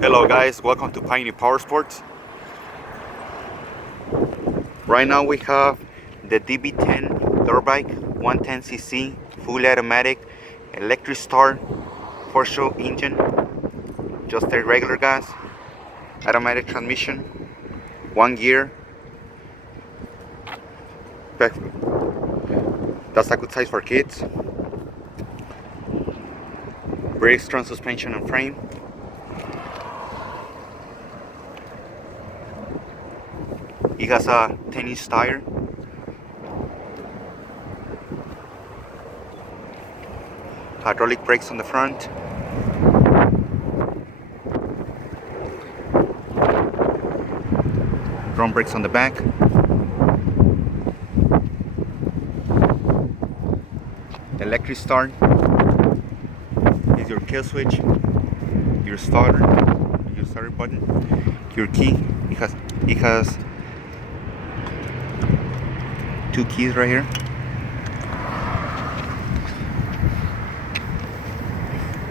Hello guys, welcome to Pioneer Power Sports. Right now we have the Db10 dirt bike, 110cc, fully automatic, electric start, 4-stroke engine, just a regular gas, automatic transmission, 1 gear. That's a good size for kids. Very strong suspension and frame. It has a 10-inch tire. Hydraulic brakes on the front. Drum brakes on the back. Electric start. Here's your kill switch, your starter button, your key. It has 2 keys right here.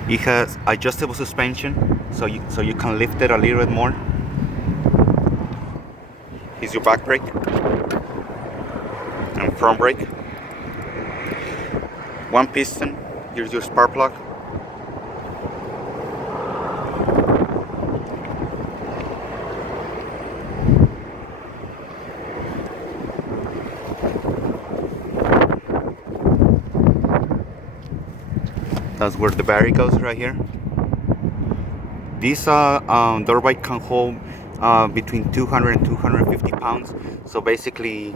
It has adjustable suspension, so you can lift it a little bit more. Here's your back brake and front brake. 1 piston. Here's your spark plug. That's where the battery goes, right here. This dirt bike can hold between 200 and 250 pounds. So basically,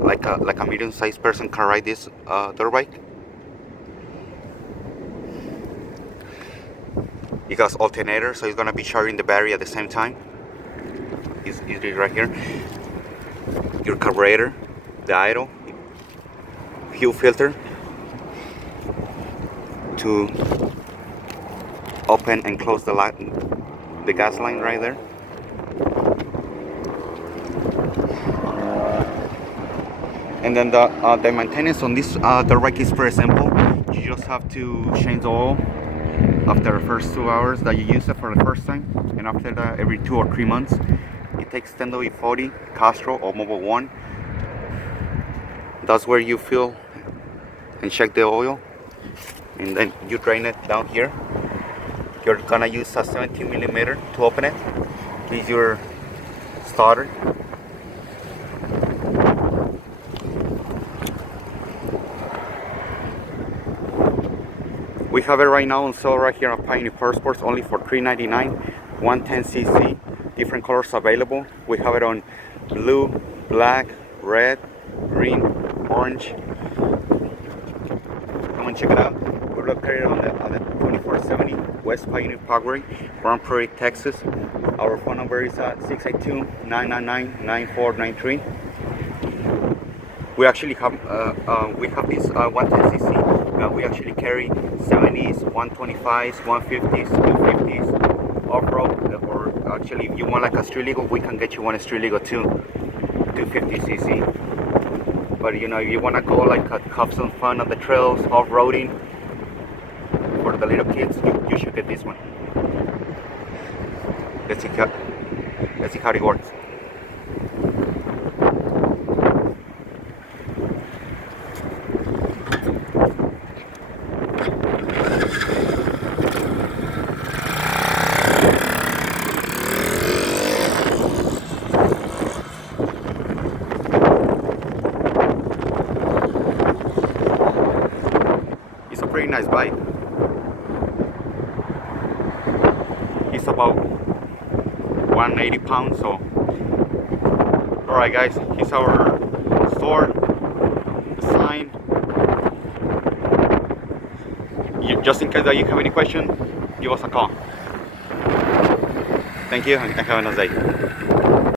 like a medium-sized person can ride this dirt bike. It has alternator, so it's gonna be charging the battery at the same time. It's right here. Your carburetor, the idle, fuel filter to open and close the gas line right there. And then the maintenance on this dirt bike is pretty simple. You just have to change the oil after the first 2 hours that you use it for the first time, and after that every 2 or 3 months. It takes Db10 Castrol or Mobile 1. That's where you fill and check the oil, and then you drain it down here. You're gonna use a 17mm to open it. Here's your starter. We have it right now on sale right here at Pioneer Power Sports, only for $3.99. 110cc, different colors available. We have it on blue, black, red, green, orange. Come and check it out. We're located on the 2470 West Pioneer Parkway, Prairie, Texas. Our phone number is 682-999-9493. We actually have this 110cc. We actually carry 70s, 125s, 150s, 250s off-road, or actually if you want like a street legal, we can get you one street legal too, 250cc. But you know, if you want to go like have some fun on the trails, off-roading for the little kids, you should get this one. Let's see how it works. It's a pretty nice bike. It's about 180 pounds. So, alright guys, here's our store, the sign. Just in case that you have any question, give us a call. Thank you and have a nice day.